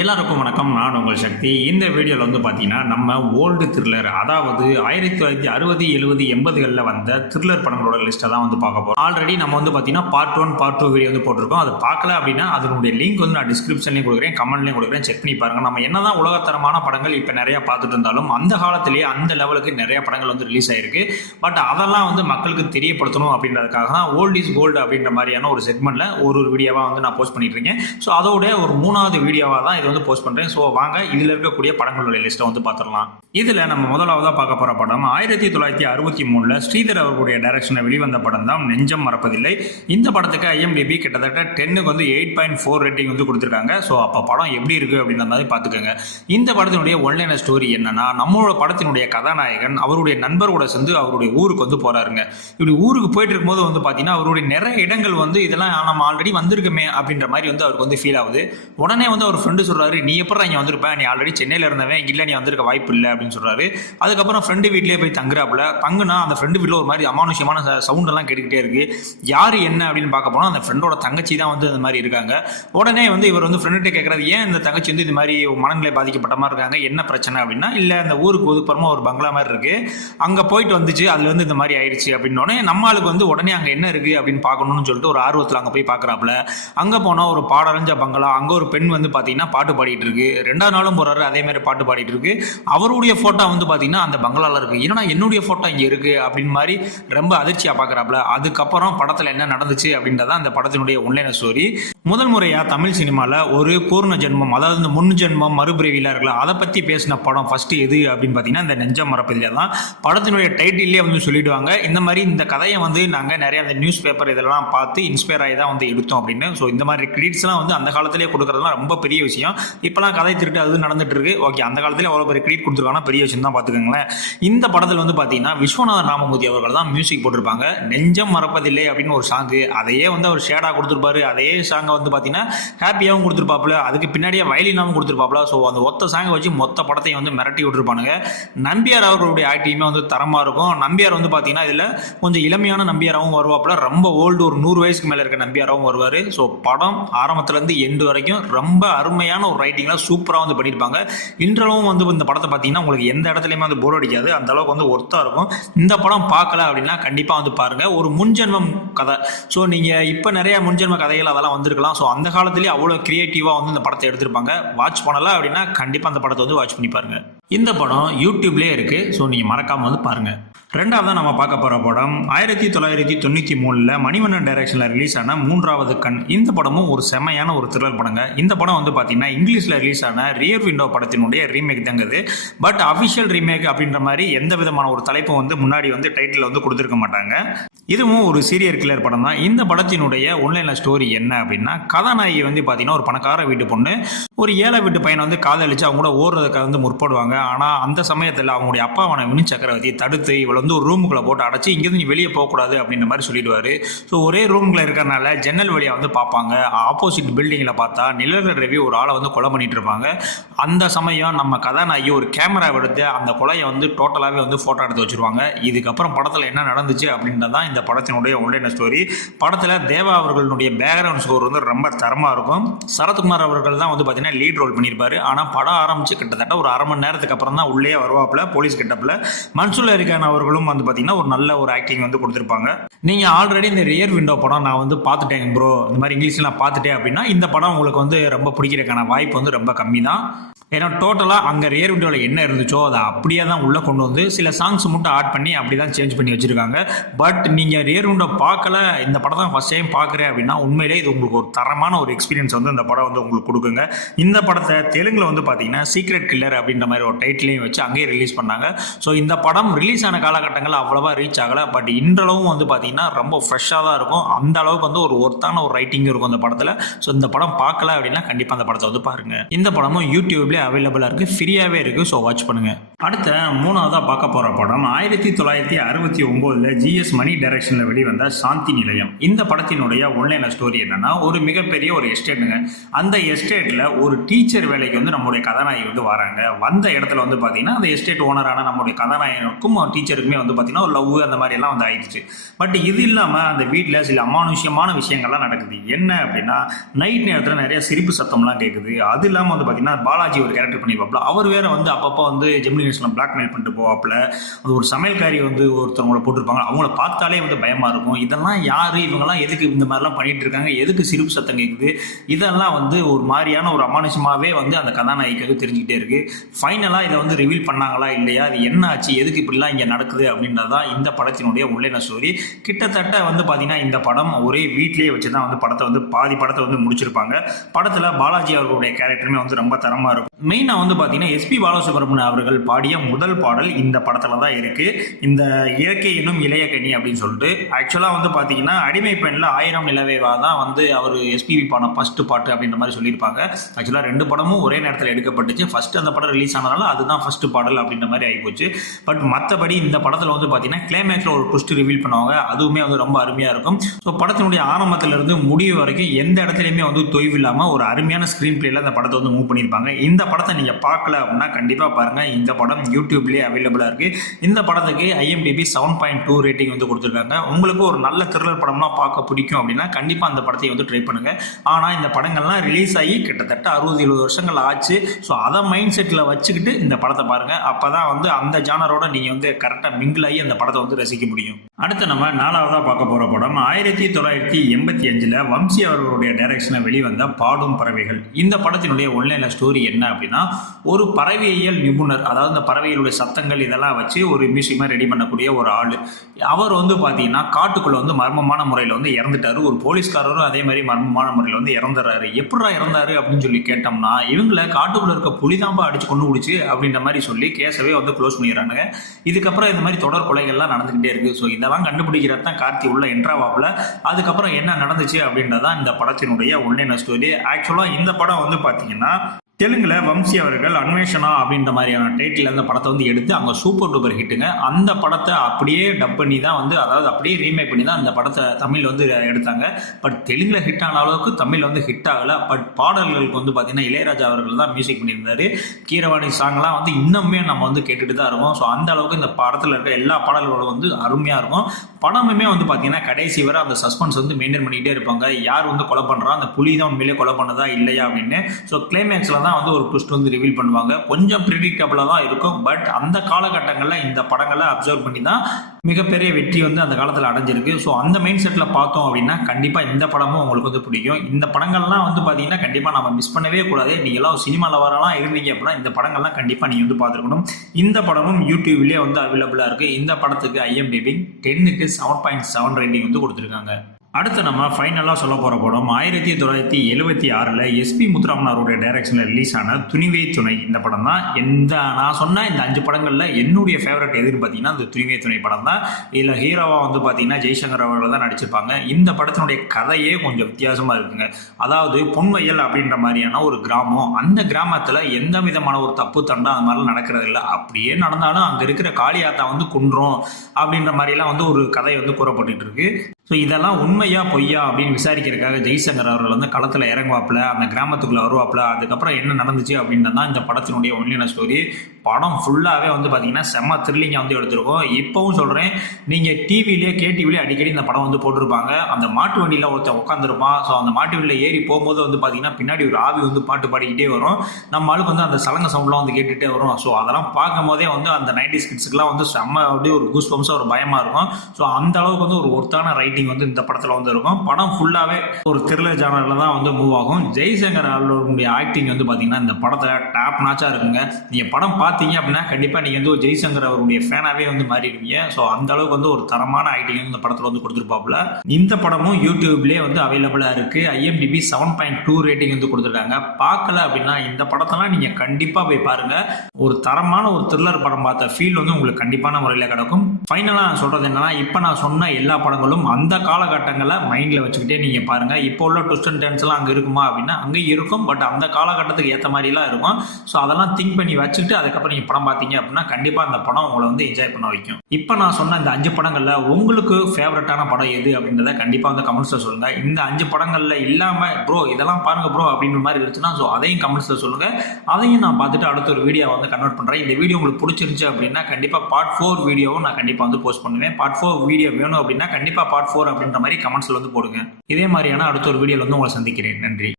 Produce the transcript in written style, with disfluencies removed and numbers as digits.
எல்லாருக்கும் வணக்கம். நான் உங்கள் சக்தி. இந்த வீடியோவில் வந்து பார்த்தீங்கன்னா நம்ம ஓல்டு த்ரில்லர், அதாவது 1960, 70, 80களில் வந்த த்ரில்லர் படங்களோட லிஸ்ட்டை தான் வந்து பார்க்க போகிறோம். ஆல்ரெடி நம்ம வந்து பார்த்தீங்கன்னா பார்ட் 1, பார்ட் 2 வீடியோ வந்து போட்டிருக்கோம். அதை பார்க்கல அப்படின்னா அதனுடைய லிங்க் வந்து நான் டிஸ்கிரிப்ஷன்லேயும் கொடுக்குறேன், கமெண்ட்லேயும் கொடுக்குறேன், செக் பண்ணி பாருங்கள். நம்ம என்ன தான் உலகத்தரமான படங்கள் இப்போ நிறையா பார்த்துட்டு இருந்தாலும் அந்த காலத்திலேயே அந்த லெவலுக்கு நிறைய படங்கள் வந்து ரிலீஸ் ஆயிருக்கு. பட் அதெல்லாம் வந்து மக்களுக்கு தெரியப்படுத்தணும் அப்படின்றதுக்காக தான் ஓல்ட் இஸ் கோல்டு அப்படின்ற மாதிரியான ஒரு செக்மெண்ட்டில் ஒரு வீடியோவாக வந்து நான் போஸ்ட் பண்ணிட்டு இருக்கேன். ஸோ அதோட ஒரு 3வது வீடியோவாக தான் இது வந்து போஸ்ட் பண்றேன். ஸோ வாங்க இதில் இருக்கக்கூடிய படங்களுடைய லிஸ்ட்டை வந்து பார்த்துடலாம். இதில் நம்ம முதலாவதாக பார்க்க போகிற படம் 1963 ஸ்ரீதர் அவர்களுடைய டைரக்ஷனில் வெளிவந்த படம் தான் நெஞ்சம் மறப்பதில்லை. இந்த படத்துக்கு IMDb கிட்டத்தட்ட 10க்கு வந்து 8.4 ரேட்டிங் வந்து கொடுத்துருக்காங்க. ஸோ அப்போ படம் எப்படி இருக்குது அப்படின்ற மாதிரி பார்த்துக்கோங்க. இந்த படத்தினுடைய ஒன்லைன் ஸ்டோரி என்னன்னா, நம்மளோட படத்தினுடைய கதாநாயகன் அவருடைய நண்பரோட சேர்ந்து அவருடைய ஊருக்கு வந்து போறாருங்க. இப்படி ஊருக்கு போயிட்டு இருக்கும்போது வந்து பார்த்தீங்கன்னா அவருடைய நிறைய இடங்கள் வந்து இதெல்லாம் நம்ம ஆல்ரெடி வந்திருக்குமே அப்படின்ற மாதிரி வந்து அவருக்கு வந்து ஃபீல் ஆகுது. உடனே வந்து அவர் ஃப்ரெண்டு சொல்றாரு, நீ எப்பறம் இங்கே வந்திருப்ப, நீ ஆல்ரெடி சென்னையில் இருந்தவன், இல்லை நீ வந்திருக்க வாய்ப்பு இல்லை அப்படின்னு சொல்றாரு. அதுக்கப்புறம் ஃப்ரெண்டு வீட்லேயே போய் தங்குறாப்புல. தங்குனா அந்த ஃப்ரெண்டு வீட்டில் ஒரு மாதிரி அமானுஷ்யமான சவுண்ட் எல்லாம் கேட்டுக்கிட்டே இருக்கு. யாரு என்ன அப்படின்னு பார்க்க போனால் அந்த ஃப்ரெண்டோட தங்கச்சி தான் வந்து இந்த மாதிரி இருக்காங்க. உடனே வந்து இவர் வந்து ஃப்ரெண்டுகிட்ட கேட்கறது, ஏன் இந்த தங்கச்சி வந்து இந்த மாதிரி மனநிலை பாதிக்கப்பட்ட மாதிரி இருக்காங்க, என்ன பிரச்சனை அப்படின்னா, இல்லை அந்த ஊருக்கு ஒதுக்குறமா ஒரு பங்களா மாதிரி இருக்கு, அங்கே போயிட்டு வந்துச்சு, அதுல வந்து இந்த மாதிரி ஆயிடுச்சு அப்படின்னோடனே நம்மளுக்கு வந்து உடனே அங்கே என்ன இருக்கு அப்படின்னு பார்க்கணும்னு சொல்லிட்டு ஒரு ஆர்வத்தில் அங்கே போய் பார்க்குறாப்புல. அங்கே போனால் ஒரு பாடறிஞ்ச பங்களா, அங்கே ஒரு பெண் வந்து பார்த்தீங்கன்னா பாட்டு பாடிட்டு இருக்கு. 2வது நாளும் போறாரு, அதே மாதிரி பாட்டு பாடிட்டு இருக்கு. அவருடைய போட்டோ வந்து பாத்தீங்கன்னா அந்த பங்களால இருக்கு. ஏன்னா என்னுடைய போட்டோ இங்க இருக்கு அப்படின்னு மாதிரி ரொம்ப அதிர்ச்சியா பாக்குறாப்ல. அதுக்கப்புறம் படத்துல என்ன நடந்துச்சு அப்படின்றத அந்த படத்தினுடைய ஒன்லைன் ஸ்டோரி. முதல் முறையா தமிழ் சினிமால ஒரு பூர்ண ஜென்மம், அதாவது இந்த முன் ஜென்மம் மறுபிறவியில இருக்கலாம், அதை பத்தி பேசின படம் ஃபர்ஸ்ட் எது அப்படின்னு பாத்தீங்கன்னா இந்த நெஞ்சம் மறப்பதில்லை தான். படத்தினுடைய டைட்டிலே வந்து சொல்லிடுவாங்க, இந்த மாதிரி இந்த கதையை வந்து நாங்க நிறைய அந்த நியூஸ் பேப்பர் இதெல்லாம் பார்த்து இன்ஸ்பயர் ஆகி தான் வந்து எடுத்தோம் அப்படின்னு. ஸோ இந்த மாதிரி கிரெடிட்ஸ் எல்லாம் வந்து அந்த காலத்திலேயே கொடுக்கறதுலாம் ரொம்ப பெரிய விஷயம். இப்பெல்லாம் கதை திருட்டு அது நடந்துட்டு இருக்கு. ஓகே, அந்த காலத்துல அவ்வளவு பெரிய கிரெடிட் கொடுத்துருக்காங்கன்னா பெரிய விஷயம் தான் பாத்துக்கோங்களேன். இந்த படத்துல வந்து பாத்தீங்கன்னா விஸ்வநாதன் ராமமூர்த்தி அவர்கள் தான் மியூசிக் போட்டிருப்பாங்க. நெஞ்சம் மறப்பதில்லை அப்படின்னு ஒரு சாங்கு, அதையே வந்து அவர் ஷேடா கொடுத்துருப்பாரு. அதே சாங்கை வந்து பாத்தீங்கன்னா ஹாப்பியாவும் கொடுத்துருப்பாப்புல, அதுக்கு பின்னாடியே வயலினாவும் கொடுத்துருப்பாப்புல. ஸோ அந்த ஒத்த சாங்கை வச்சு மொத்த படத்தையும் வந்து மிரட்டி விட்டுருப்பானுங்க. நம்பியார் அவர்களுடைய ஆக்டிங்குமே வந்து தரமா இருக்கும். நம்பியார் வந்து பாத்தீங்கன்னா இதுல கொஞ்சம் இளமையான நம்பியாராவும் வருவாப்புல, ரொம்ப ஓல்டு ஒரு 100 வயசுக்கு மேல இருக்க நம்பியாராவும் வருவாரு. ஸோ படம் ஆரம்பத்துல இருந்து எண்டு வரைக்கும் ரொம்ப அருமையான ஒரு ரைட்டிங்ல சூப்பரா வந்து பண்ணியிருப்பாங்க. இன்றளவும் வந்து இந்த படத்தை பார்த்தீங்கன்னா உங்களுக்கு எந்த இடத்துலையுமே வந்து போர் அடிக்காது, அந்த அளவுக்கு வந்து ஒர்த்தா இருக்கும். இந்த படம் பார்க்கல அப்படின்னா கண்டிப்பாக வந்து பாருங்க. ஒரு முன்ஜென்மம் கதை. ஸோ நீங்கள் இப்போ நிறைய முன்ஜென்ம கதைகள் அதெல்லாம் வந்திருக்கலாம். ஸோ அந்த காலத்திலேயே அவ்வளோ கிரியேட்டிவாக வந்து இந்த படத்தை எடுத்திருப்பாங்க. வாட்ச் பண்ணல அப்படின்னா கண்டிப்பாக அந்த படத்தை வந்து வாட்ச் பண்ணி பாருங்க. இந்த படம் யூடியூப்லேயே இருக்கு. ஸோ நீங்கள் மறக்காம வந்து பாருங்க. 2வது நம்ம பார்க்க போகிற படம் 1993 மணிவண்ணன் டைரக்ஷனில் ரிலீஸ் ஆன 3வது கண். இந்த படமும் ஒரு செமையான ஒரு த்ரில்லர் படங்க. இந்த படம் வந்து பார்த்தீங்கன்னா இங்கிலீஷில் ரிலீஸ் ஆன ரியர் விண்டோ படத்தினுடைய ரீமேக் தாங்குது. பட் அஃபிஷியல் ரீமேக் அப்படின்ற மாதிரி எந்த விதமான ஒரு தலைப்பும் வந்து முன்னாடி வந்து டைட்டில் வந்து கொடுத்துருக்க மாட்டாங்க. இதுவும் ஒரு சீரியல் கில்லர் படம் தான். இந்த படத்தினுடைய ஒன்லைன் ஸ்டோரி என்ன அப்படின்னா, கதாநாயகி வந்து பார்த்தீங்கன்னா ஒரு பணக்கார வீட்டு பொண்ணு ஒரு ஏழை வீட்டு பையனை வந்து காதலிச்சு அவங்க கூட ஓடுறதுக்காக வந்து முற்படுவாங்க. ஆனால் அந்த சமயத்தில் அவங்களுடைய அப்பாவான வினு சக்கரவர்த்தி தடுத்து இவளை வந்து ஒரு ரூமுக்குள்ள போட்டு அடைச்சு இங்கிருந்து நீ வெளியே போகக்கூடாது அப்படின்ற மாதிரி சொல்லிடுவாரு. ஸோ ஒரே ரூம்ல இருக்கிறனால ஜன்னல் வழியா வந்து பார்ப்பாங்க. ஆப்போசிட் பில்டிங்ல பார்த்தா நிழல் ரவி ஒரு ஆளை வந்து கொலை பண்ணிட்டு இருப்பாங்க. அந்த சமயம் நம்ம கதாநாயகி ஒரு கேமரா எடுத்து அந்த கொலையை வந்து டோட்டலாகவே வந்து போட்டோ எடுத்து வச்சிருவாங்க. இதுக்கப்புறம் படத்தில் என்ன நடந்துச்சு அப்படின்றதான் இந்த படத்தினுடைய ஒன்லைன் ஸ்டோரி. படத்தில் தேவா அவர்களுடைய பேக்ரவுண்ட் ஸ்கோர் வந்து ரொம்ப தரமா இருக்கும். சரத்குமார் அவர்கள் தான் வந்து பார்த்தீங்கன்னா லீட் ரோல் பண்ணியிருப்பாரு. ஆனால் படம் ஆரம்பிச்சு கிட்டத்தட்ட ஒரு அரை மணி நேரத்துக்கு அப்புறம் தான் உள்ளே வருவாப்புல போலீஸ் கிட்டப்பில். மன்சூர் அலிகான் அவர்களும் வந்து பார்த்தீங்கன்னா ஒரு நல்ல ஒரு ஆக்டிங் வந்து கொடுத்துருப்பாங்க. நீங்கள் ஆல்ரெடி இந்த ரியர் விண்டோ படம் நான் வந்து பார்த்துட்டேன் ப்ரோ, இந்த மாதிரி இங்கிலீஷ்ல நான் பார்த்துட்டேன் அப்படின்னா இந்த படம் உங்களுக்கு வந்து ரொம்ப பிடிக்கிறதுக்கான வாய்ப்பு வந்து ரொம்ப கம்மி தான். ஏன்னா டோட்டலாக அங்கே ரியர் விண்டோவில் என்ன இருந்துச்சோ அதை அப்படியே தான் உள்ளே கொண்டு வந்து சில சாங்ஸ் மட்டும் ஆட் பண்ணி அப்படி தான் சேஞ்ச் பண்ணி வச்சுருக்காங்க. பட் நீங்கள் ரியர் விண்டோ பார்க்கல, இந்த படம் தான் ஃபஸ்ட் டைம் பார்க்குறேன் அப்படின்னா உண்மையிலே இது உங்களுக்கு ஒரு தரமான ஒரு எக்ஸ்பீரியன்ஸ் வந்து இந்த படம் வந்து உங்களுக்கு கொடுக்குங்க. இந்த படத்தை தெலுங்கில் வந்து பார்த்தீங்கன்னா சீக்ரெட் கில்லர் அப்படின்ற மாதிரி ஒரு டைட்டிலையும் வச்சு அங்கேயே ரிலீஸ் பண்ணாங்க. ஸோ இந்த படம் ரிலீஸ் ஆன காலகட்டங்களில் அவ்வளோவா ரீச் ஆகலை. பட் இன்றளவும் வந்து பார்த்தீங்கன்னா ரொம்ப ஃப்ரெஷ்ஷாக தான் இருக்கும். அந்த அளவுக்கு வந்து ஒரு ஒர்த்தான ஒரு ரைட்டிங் இருக்கும் இந்த படத்தில். ஸோ இந்த படம் பார்க்கல அப்படின்னா கண்டிப்பாக அந்த படத்தை வந்து பாருங்கள். இந்த படமும் யூடியூப்லேயே அவைலபிளாக இருக்குது, ஃப்ரீயாகவே இருக்குது. ஸோ வாட்ச் பண்ணுங்கள். அடுத்த மூணாவதா பார்க்க போற படம் 1969 ஜிஎஸ் மணி டைரக்ஷன்ல வெளிவந்த சாந்தி நிலையம். இந்த படத்தினுடைய ஒன்லைன் ஸ்டோரி என்னன்னா, ஒரு மிகப்பெரிய ஒரு எஸ்டேட்டுங்க. அந்த எஸ்டேட்ல ஒரு டீச்சர் வேலைக்கு வந்து நம்மளுடைய கதாநாயகி வந்து வராங்க. வந்த இடத்துல வந்து பாத்தீங்கன்னா அந்த எஸ்டேட் ஓனரான நம்மளுடைய கதாநாயகனுக்கும் டீச்சருக்குமே வந்து பாத்தீங்கன்னா ஒரு லவ் அந்த மாதிரி எல்லாம் வந்து ஆயிடுச்சு. பட் இது இல்லாம அந்த வீட்டுல சில அமானுஷ்யமான விஷயங்கள்லாம் நடக்குது. என்ன அப்படின்னா, நைட் நேரத்துல நிறைய சிரிப்பு சத்தம்லாம் கேட்குது. அது இல்லாம வந்து பாத்தீங்கன்னா பாலாஜி ஒரு கேரக்டர் பண்ணிருப்பாப்ல, அவர் வேற வந்து அப்பப்போ வந்து ஜெமினி பிளாக்மெயில் பண்ணிட்டு போவாப்புல. அது ஒரு சமையல்காரி வந்து ஒருத்தவங்களை போட்டிருப்பாங்க, அவங்கள பார்த்தாலே வந்து பயமா இருக்கும். இதெல்லாம் யாரு, இவங்கெல்லாம் எதுக்கு இந்த மாதிரிலாம் பண்ணிட்டு இருக்காங்க, எதுக்கு சிரிப்பு சத்தம் கேட்குது, இதெல்லாம் வந்து ஒரு மாதிரியான ஒரு அமானுஷமாவே வந்து அந்த கதாநாயகிக்கு வந்து தெரிஞ்சுக்கிட்டே இருக்கு. ஃபைனலா இதை வந்து ரிவீல் பண்ணாங்களா இல்லையா, அது என்ன ஆச்சு, எதுக்கு இப்படிலாம் இங்க நடக்குது அப்படின்றதான் இந்த படத்தினுடைய உள்ளேன ஸ்டோரி. கிட்டத்தட்ட வந்து பாத்தீங்கன்னா இந்த படம் ஒரே வீட்லயே வச்சுதான் வந்து படத்தை வந்து பாதி படத்தை வந்து முடிச்சிருப்பாங்க. படத்துல பாலாஜி அவர்களுடைய கேரக்டருமே வந்து ரொம்ப தரமா இருக்கும். மெயினா வந்து பாத்தீங்கன்னா எஸ்பி பாலசுப்ரமணியன் அவர்கள் பாடிய முதல் பாடல் இந்த படத்துல தான் இருக்கு. இந்த இயற்கை என்னும் இளைய கனி அப்படின்னு சொல்லிட்டு ஆக்சுவலா வந்து பாத்தீங்கன்னா அடிமை பெண்ல 1000 நிலவேவா தான் வந்து அவர் எஸ்பிபி பாடின ஃபர்ஸ்ட் பாட்டு அப்படின்ற மாதிரி சொல்லியிருப்பாங்க. ஆக்சுவலா 2 படமும் ஒரே நேரத்தில் எடுக்கப்பட்டுச்சு. ஃபர்ஸ்ட் அந்த படம் ரிலீஸ் ஆனதால அதுதான் ஃபர்ஸ்ட் பாடல் அப்படின்ற மாதிரி ஆகிப்போச்சு. பட் மற்றபடி இந்த படத்துல வந்து பாத்தீங்கன்னா கிளைமேக்ஸ்ல ஒரு ட்விஸ்ட் ரிவீல் பண்ணுவாங்க. அதுவுமே வந்து ரொம்ப அருமையா இருக்கும். ஸோ படத்தினுடைய ஆரம்பத்துல இருந்து முடிவு வரைக்கும் எந்த இடத்துலையுமே வந்து தொய்வு இல்லாம ஒரு அருமையான ஸ்கிரீன் பிளேல அந்த படத்தை வந்து மூவ் பண்ணியிருப்பாங்க. இந்த படத்தை நீங்க பார்க்கல அப்படின்னா கண்டிப்பா பாருங்க. இந்த படம் யூடியூப்லேயே அவைலபிளா இருக்கு. இந்த படத்துக்கு IMDb 7.2 ரேட்டிங் வந்து கொடுத்துருக்காங்க. உங்களுக்கு ஒரு நல்ல த்ரில்லர் படம்லாம் பார்க்க பிடிக்கும் அப்படின்னா கண்டிப்பா அந்த படத்தை வந்து ட்ரை பண்ணுங்க. ஆனா இந்த படங்கள்லாம் ரிலீஸ் ஆகி கிட்டத்தட்ட 60-70 வருஷங்கள் ஆச்சு. ஸோ அதை மைண்ட் செட்ல வச்சுக்கிட்டு இந்த படத்தை பாருங்க. அப்பதான் வந்து அந்த ஜானரோட நீங்க வந்து கரெக்டா மிங்கிள் ஆகி அந்த படத்தை வந்து ரசிக்க முடியும். அடுத்து நம்ம 4வதா பார்க்க போற படம் 1985 வம்சி அவர்களுடைய டைரக்ஷன்ல வெளிவந்த பாடும் பறவைகள். இந்த படத்தினுடைய ஒன்லைன் ஸ்டோரி என்ன அப்படின்னா, ஒரு பறவையியல் நிபுணர், அதாவது இந்த பறவைகளுடைய சத்தங்கள் இதெல்லாம் வச்சு ஒரு மியூசியமா ரெடி பண்ணக்கூடிய ஒரு ஆளு. அவர் வந்து பாத்தீங்கன்னா காட்டுக்குள்ள வந்து மர்மமான முறையில வந்து இறந்துட்டாரு. ஒரு போலீஸ்காரரும் அதே மாதிரி மர்மமான முறையில வந்து இறந்துறாரு. எப்படா இறந்தாரு அப்படின்னு சொல்லி கேட்டோம்னா, இவங்களை காட்டுக்குள்ள இருக்க புலிதாம்பா அடிச்சு கொண்டு முடிச்சு அப்படின்ற மாதிரி சொல்லி கேஸவே வந்து க்ளோஸ் பண்ணிடுறாங்க. இதுக்கப்புறம் இந்த மாதிரி தொடர் கொலைகள்லாம் நடந்துகிட்டே இருக்கு. ஸோ இதெல்லாம் கண்டுபிடிக்கிறது தான் கார்த்தி உள்ள என்ட்ராவாப்ல. அதுக்கப்புறம் என்ன நடந்துச்சு அப்படின்றதான் இந்த படத்தினுடைய ஒன்லைன் ஸ்டோரி. ஆக்சுவலா இந்த படம் வந்து பாத்தீங்கன்னா தெலுங்குல வம்சி அவர்கள் அன்வேஷனா அப்படின்ற மாதிரியான டைட்டில் அந்த படத்தை வந்து எடுத்து அங்கே சூப்பர் டூப்பர் ஹிட்டுங்க. அந்த படத்தை அப்படியே டப் பண்ணி தான் வந்து, அதாவது அப்படியே ரீமேக் பண்ணி தான் அந்த படத்தை தமிழ் வந்து எடுத்தாங்க. பட் தெலுங்குல ஹிட் ஆன அளவுக்கு தமிழ் வந்து ஹிட் ஆகலை. பட் பாடல்களுக்கு வந்து பார்த்தீங்கன்னா இளையராஜா அவர்கள் தான் மியூசிக் பண்ணியிருந்தாரு. கீரவாணி சாங்லாம் வந்து இன்னுமே நம்ம வந்து கேட்டுட்டு தான் இருக்கோம். ஸோ அந்த அளவுக்கு இந்த படத்தில் இருக்க எல்லா பாடல்களும் வந்து அருமையாக இருக்கும். படமுமே வந்து பார்த்தீங்கன்னா கடைசி வரை அந்த சஸ்பென்ஸ் வந்து மெயின்டைன் பண்ணிக்கிட்டே இருப்பாங்க. யார் வந்து கொலை பண்ணுறா, அந்த புலி தான் உண்மையிலே கொலை பண்ணதா இல்லையா அப்படின்னு. ஸோ கிளைமேக்ஸில் தான் வந்து ஒரு ட்விஸ்ட் வந்து ரிவீல் பண்ணுவாங்க. கொஞ்சம் ப்ரிடிக்டபிளா தான் இருக்கும். பட் அந்த காலகட்டங்களில் இந்த படங்களை அப்சர்வ் பண்ணி தான் மிகப்பெரிய வெற்றி வந்து அந்த காலத்தில் அடைஞ்சிருக்கு. ஸோ அந்த மைண்ட் செட்டில் பார்த்தோம் அப்படின்னா கண்டிப்பாக இந்த படமும் உங்களுக்கு வந்து பிடிக்கும். இந்த படங்கள்லாம் வந்து பார்த்தீங்கன்னா கண்டிப்பாக நம்ம மிஸ் பண்ணவே கூடாது. நீங்களாம் சினிமாவில் வரலாம் இருந்தீங்க அப்படின்னா இந்த படங்கள்லாம் கண்டிப்பாக நீங்கள் வந்து பார்த்துருக்கணும். இந்த படமும் யூடியூப்லேயே வந்து அவைலபிளாக இருக்குது. இந்த படத்துக்கு IMDb 10க்கு 7.7 ரேட்டிங் வந்து கொடுத்துருக்காங்க. அடுத்து நம்ம ஃபைனலாக சொல்ல போகிற படம் 1976 எஸ்பி முத்துராமன் அவருடைய டைரக்ஷனில் ரிலீஸ் ஆன துணிவே துணை. இந்த படம் தான் நான் சொன்ன இந்த 5 படங்களில் என்னுடைய ஃபேவரட் எதுன்னு பார்த்தீங்கன்னா இந்த துணிவே துணை படம் தான். இதில் ஹீரோவா வந்து பார்த்தீங்கன்னா ஜெய்சங்கர் அவர்கள் தான் நடிச்சிருப்பாங்க. இந்த படத்தினுடைய கதையே கொஞ்சம் வித்தியாசமாக இருக்குங்க. அதாவது பொன்வயல் அப்படின்ற மாதிரியான ஒரு கிராமம். அந்த கிராமத்தில் எந்த விதமான ஒரு தப்பு தண்டா அந்த மாதிரிலாம் நடக்கிறது இல்லை. அப்படியே நடந்தாலும் அங்கே இருக்கிற காளியாத்தா வந்து குன்றும் அப்படின்ற மாதிரிலாம் வந்து ஒரு கதை வந்து கூறப்பட்டு இருக்கு. ஸோ இதெல்லாம் உண்மையா பொய்யா அப்படின்னு விசாரிக்கிறதுக்காக ஜெய்சங்கர் அவர்கள் வந்து களத்தில் இறங்குவாப்புல, அந்த கிராமத்துக்குள்ள வருவாப்புல. அதுக்கப்புறம் என்ன நடந்துச்சு அப்படின்றது தான் இந்த படத்தினுடைய ஒன்லைன் ஸ்டோரி. படம் ஃபுல்லாகவே வந்து பார்த்தீங்கன்னா செம்ம த்ரில்லிங்காக வந்து எடுத்திருக்கோம். இப்போவும் சொல்கிறேன், நீங்கள் டிவிலேயே கேடிவிலேயே அடிக்கடி இந்த படம் வந்து போட்டிருப்பாங்க. அந்த மாட்டு வண்டியில் ஒருத்தன் உட்காந்துருப்பான். ஸோ அந்த மாட்டு வண்டியில் ஏறி போகும்போது வந்து பார்த்தீங்கன்னா பின்னாடி ஒரு ஆவி வந்து பாட்டு பாடிக்கிட்டே வரும். நம்ம ஆளுக்கு வந்து அந்த சலங்க சவுண்ட்லாம் வந்து கேட்டுகிட்டே வரும். ஸோ அதெல்லாம் பார்க்கும் போதே வந்து அந்த 90s கிட்ஸுக்குலாம் வந்து செம்ம அப்படியே ஒரு கூஸ் பம்ஸாக ஒரு பயமாக இருக்கும். ஸோ அந்த அளவுக்கு வந்து ஒரு ஒர்த்தான ரைட்டிங் வந்து இந்த படத்தில் வந்து இருக்கும். படம் ஃபுல்லாகவே ஒரு த்ரில்லர் ஜானரில் தான் வந்து மூவ் ஆகும். ஜெய்சங்கர் அவர்களுடைய ஆக்டிங் வந்து பார்த்தீங்கன்னா இந்த படத்தில் டாப் நாச்சாக இருக்குங்க. நீங்கள் படம் பார்த்தீங்க அப்படின்னா கண்டிப்பாக நீங்கள் வந்து ஒரு ஜெய்சங்கர் அவருடைய ஃபேனாகவே வந்து மாறிடுவீங்க. ஸோ அந்த அளவுக்கு வந்து ஒரு தரமான ஆக்டிங் வந்து இந்த படத்தில் வந்து கொடுத்துருப்பாப்புல. இந்த படமும் யூடியூப்லேயே வந்து அவைலபிளாக இருக்குது. IMDb 7.2 ரேட்டிங் வந்து கொடுத்துருக்காங்க. பார்க்கல அப்படின்னா இந்த படத்தெல்லாம் நீங்கள் கண்டிப்பாக போய் பாருங்கள். ஒரு தரமான ஒரு த்ரில்லர் படம் பார்த்த ஃபீல் வந்து உங்களுக்கு கண்டிப்பான முறையில் கிடைக்கும். ஃபைனலாக நான் சொல்கிறது என்னன்னா, இப்போ நான் சொன்ன எல்லா படங்களும் அந்த அந்த காலகட்டங்களை மைண்டில் வச்சுக்கிட்டே நீங்கள் பாருங்கள். இப்போ உள்ள ட்விஸ்ட் அண்ட் டர்ன்ஸ்லாம் அங்கே இருக்குமா அப்படின்னா அங்கேயும் இருக்கும். பட் அந்த காலகட்டத்துக்கு ஏற்ற மாதிரிலாம் இருக்கும். ஸோ அதெல்லாம் திங்க் பண்ணி வச்சுக்கிட்டு அதுக்கப்புறம் நீங்கள் படம் பார்த்தீங்க அப்படின்னா கண்டிப்பாக அந்த படம் உங்களை வந்து என்ஜாய் பண்ண வைக்கும். இப்போ நான் சொன்ன இந்த 5 படங்களில் உங்களுக்கு ஃபேவரட்டான படம் எது அப்படின்றத கண்டிப்பாக வந்து கமெண்ட்ஸில் சொல்லுங்கள். இந்த 5 படங்களில் இல்லாமல் ப்ரோ இதெல்லாம் பாருங்க ப்ரோ அப்படின்ற மாதிரி இருந்துச்சுன்னா ஸோ அதையும் கமெண்ட்ஸில் சொல்லுங்கள். அதையும் நான் பார்த்துட்டு அடுத்த ஒரு வீடியோ வந்து கன்வெர்ட் பண்ணுறேன். இந்த வீடியோ உங்களுக்கு பிடிச்சிருந்துச்சு அப்படின்னா கண்டிப்பாக பார்ட் 4 வீடியோவும் நான் கண்டிப்பாக வந்து போஸ்ட் பண்ணுவேன். பார்ட் 4 வீடியோ வேணும் அப்படின்னா கண்டிப்பாக பார்ட் 4 அப்படின்ற மாதிரி கமெண்ட்ஸில் வந்து போடுங்க. இதே மாதிரியான அடுத்த ஒரு வீடியோவில் வந்து உங்களை சந்திக்கிறேன். நன்றி.